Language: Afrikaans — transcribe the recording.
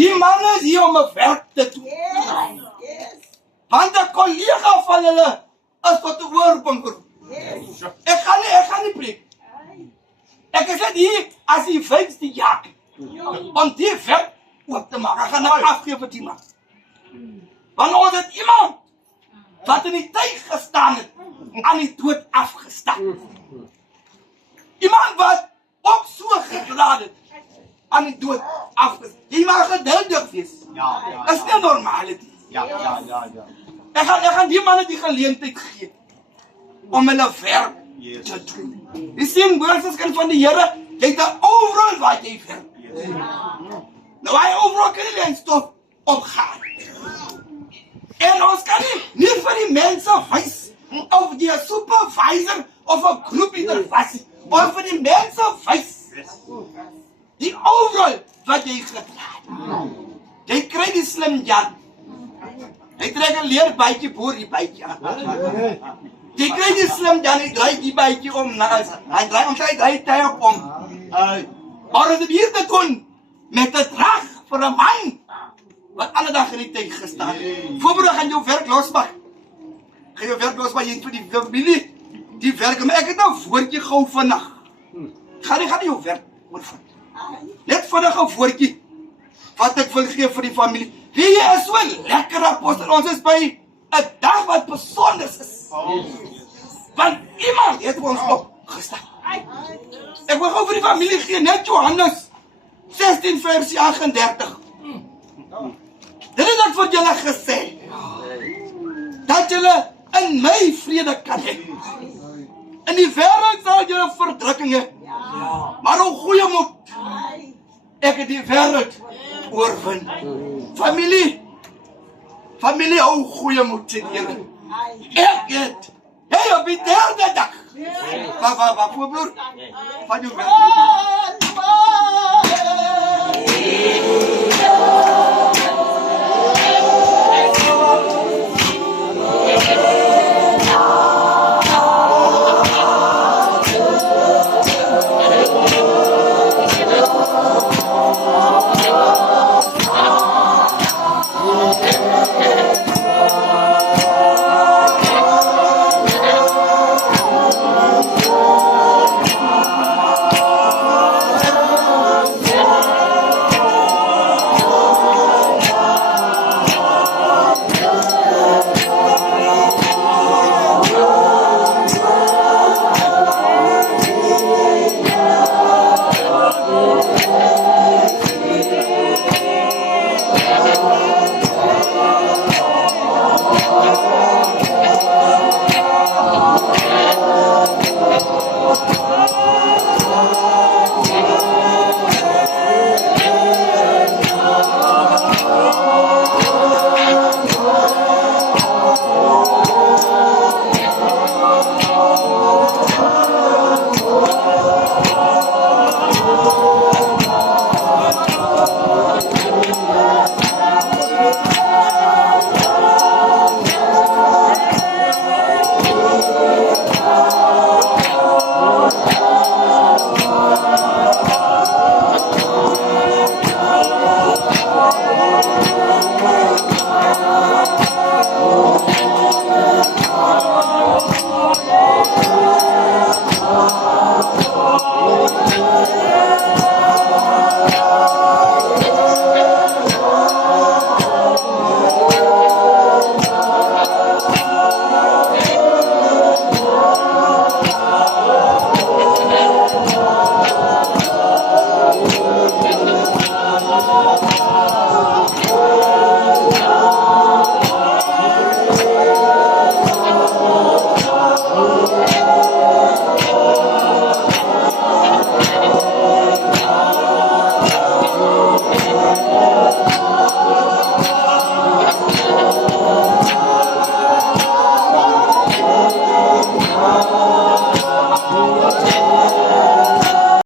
Die man is hier om 'n werk te doen. Want 'n kollega van hulle is tot 'n oorroeping geroep. Ek gaan nie preek. Ek is net hier as die vyf die jak. Om die werk oop te maak. Ek gaan nou afgee vir die man. Want ons het iemand wat in die tyd gestaan het, aan die dood afgestap. Iemand wat ook so gedraad het, aan die dood afgestap. Jy mag geduldig wees. Is nie normaal dit. Ek gaan die manne die geleentheid gee om hulle werk te doen. Die symboolse van die Here, jy het overal waar jy werk. Nou hy overal kan nie stop opgaan. En ons kan nie vir die mense wys of die supervisor of 'n groepleier was, of vir die mense wys die overal wat jy gedra. Jy kry die slim Jan. Hy trek 'n leerbytjie voor die bytjie aan. Jy kry die slim Jan, hy draai die bytjie om na as. Hy draai om sy tyd op om. Maar dit hier te doen met 'n drag vir 'n man wat alle dag in die tyd gestaan het. Voorbereid gaan jou werk losmaak. Gaan jou werk losmaak, jy het vir die familie die werk, maar ek het nou 'n woordjie gehou vandag. Gaan nie jou werk oorvat. Net vinnig 'n woordjie wat ek wil gee vir die familie. Wie is so lekker apostel, ons is by 'n dag wat besonder is. Want iemand het ons opgestaan. Ek wil gou vir die familie gee, net Johannes 16 vers 38. Dit het ek vir julle gesê, dat julle in my vrede kan hê. In die wêreld sal julle verdrukking hê, maar hou goeie moed. Ek het die wêreld oorwin. Familie hou goeie moed in Here. Ek het, hey, op die derde dag. Wat broer? Van jou